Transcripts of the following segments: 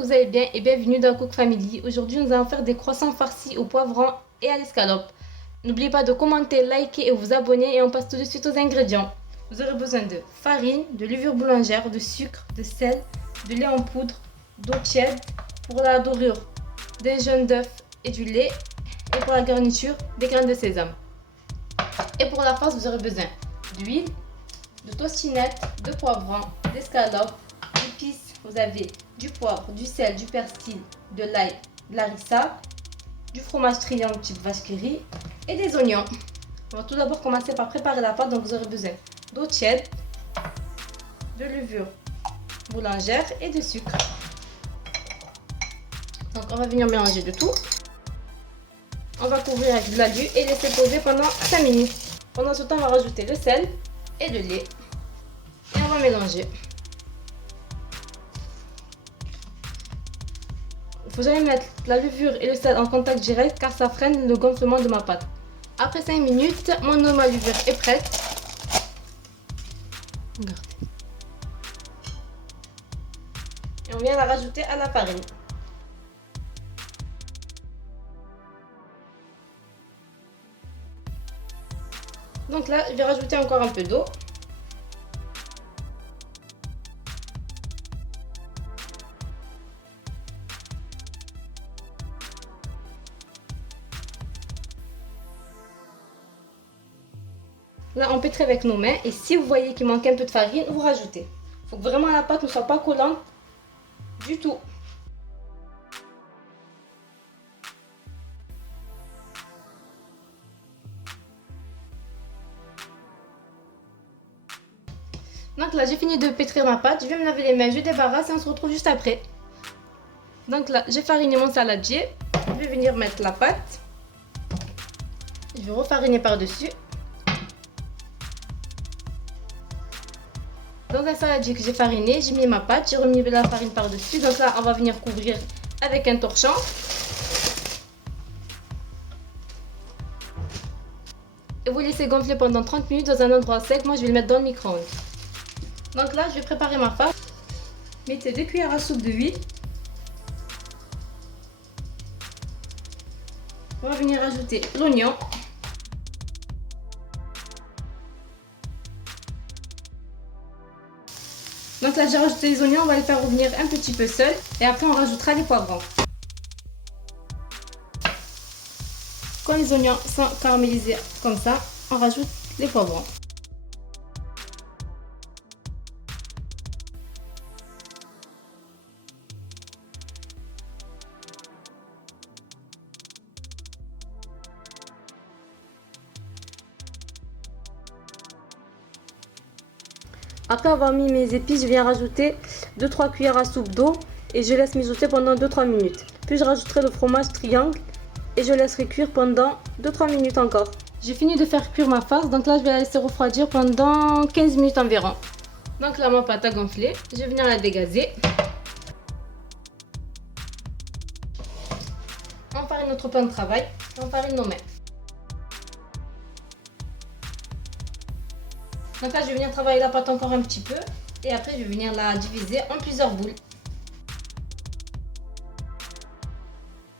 que vous allez bien et bienvenue dans Cook Family. Aujourd'hui, nous allons faire des croissants farcis au poivron et à l'escalope. N'oubliez pas de commenter, liker et vous abonner et on passe tout de suite aux ingrédients. Vous aurez besoin de farine, de levure boulangère, de sucre, de sel, de lait en poudre, d'eau tiède, pour la dorure, des jaunes d'œufs et du lait, et pour la garniture, des graines de sésame. Et pour la farce, vous aurez besoin d'huile, de tostinettes, de poivron, d'escalope, d'épices. Vous avez du poivre, du sel, du persil, de l'ail, de la harissa, du fromage triangle type vache qui rit et des oignons. On va tout d'abord commencer par préparer la pâte. Donc vous aurez besoin d'eau tiède, de levure boulangère et de sucre. Donc on va venir mélanger de tout. On va couvrir avec de l'alu et laisser poser pendant 5 minutes. Pendant ce temps, on va rajouter le sel et le lait. Et on va mélanger. Il ne faut jamais mettre la levure et le sel en contact direct car ça freine le gonflement de ma pâte. Après 5 minutes, mon eau ma levure est prête. Regardez. Et on vient la rajouter à la farine. Donc là, je vais rajouter encore un peu d'eau. Là, on pétrit avec nos mains et si vous voyez qu'il manque un peu de farine, vous rajoutez. Il faut que vraiment la pâte ne soit pas collante du tout. Donc là, j'ai fini de pétrir ma pâte. Je vais me laver les mains, je débarrasse et on se retrouve juste après. Donc là, j'ai fariné mon saladier. Je vais venir mettre la pâte. Je vais refariner par-dessus. Dans un saladier que j'ai fariné, j'ai mis ma pâte, j'ai remis la farine par-dessus. Donc là, on va venir couvrir avec un torchon. Et vous laissez gonfler pendant 30 minutes dans un endroit sec. Moi, je vais le mettre dans le micro-ondes. Donc là, je vais préparer ma farce. Mettez 2 cuillères à soupe d'huile. On va venir ajouter l'oignon. Donc là, j'ai rajouté les oignons, on va les faire revenir un petit peu seuls. Et après, on rajoutera les poivrons. Quand les oignons sont caramélisés comme ça, on rajoute les poivrons. Après avoir mis mes épices, je viens rajouter 2-3 cuillères à soupe d'eau et je laisse mijoter pendant 2-3 minutes. Puis je rajouterai le fromage triangle et je laisserai cuire pendant 2-3 minutes encore. J'ai fini de faire cuire ma farce, donc là je vais la laisser refroidir pendant 15 minutes environ. Donc là ma pâte a gonflé, je vais venir la dégazer. On farine notre pain de travail, on farine nos mains. Donc là, je vais venir travailler la pâte encore un petit peu et après, je vais venir la diviser en plusieurs boules.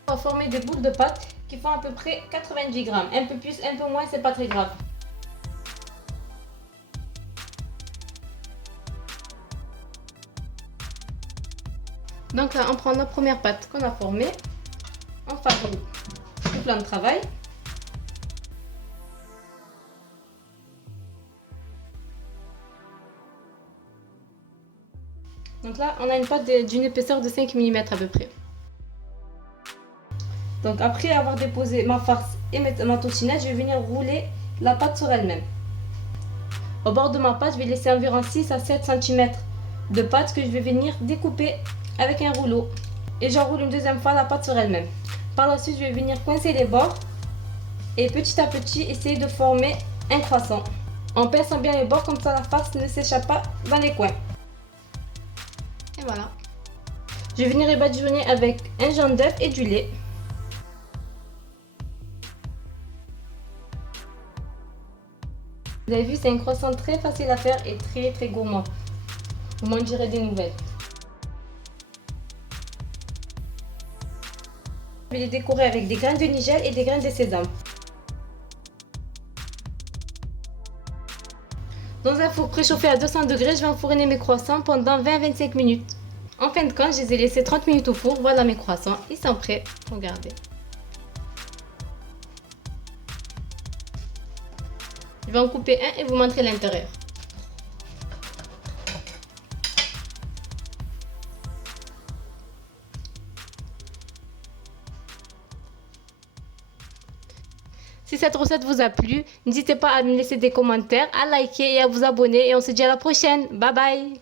On va former des boules de pâte qui font à peu près 90 grammes. Un peu plus, un peu moins, c'est pas très grave. Donc là, on prend notre première pâte qu'on a formée, on farine le plan de travail. Donc là, on a une pâte d'une épaisseur de 5 mm à peu près. Donc après avoir déposé ma farce et ma tocinette, je vais venir rouler la pâte sur elle-même. Au bord de ma pâte, je vais laisser environ 6 à 7 cm de pâte que je vais venir découper avec un rouleau. Et j'enroule une deuxième fois la pâte sur elle-même. Par la suite, je vais venir coincer les bords et petit à petit essayer de former un croissant. En pinçant bien les bords, comme ça la farce ne s'échappe pas dans les coins. Et voilà. Je vais venir les badigeonner avec un jaune d'œuf et du lait. Vous avez vu, c'est un croissant très facile à faire et très gourmand. Vous m'en direz des nouvelles. Je vais les décorer avec des graines de nigel et des graines de sésame. Dans un four préchauffé à 200 degrés, je vais enfourner mes croissants pendant 20-25 minutes. En fin de compte, je les ai laissés 30 minutes au four. Voilà mes croissants, ils sont prêts. Regardez. Je vais en couper un et vous montrer l'intérieur. Si cette recette vous a plu, n'hésitez pas à me laisser des commentaires, à liker et à vous abonner. Et on se dit à la prochaine. Bye bye!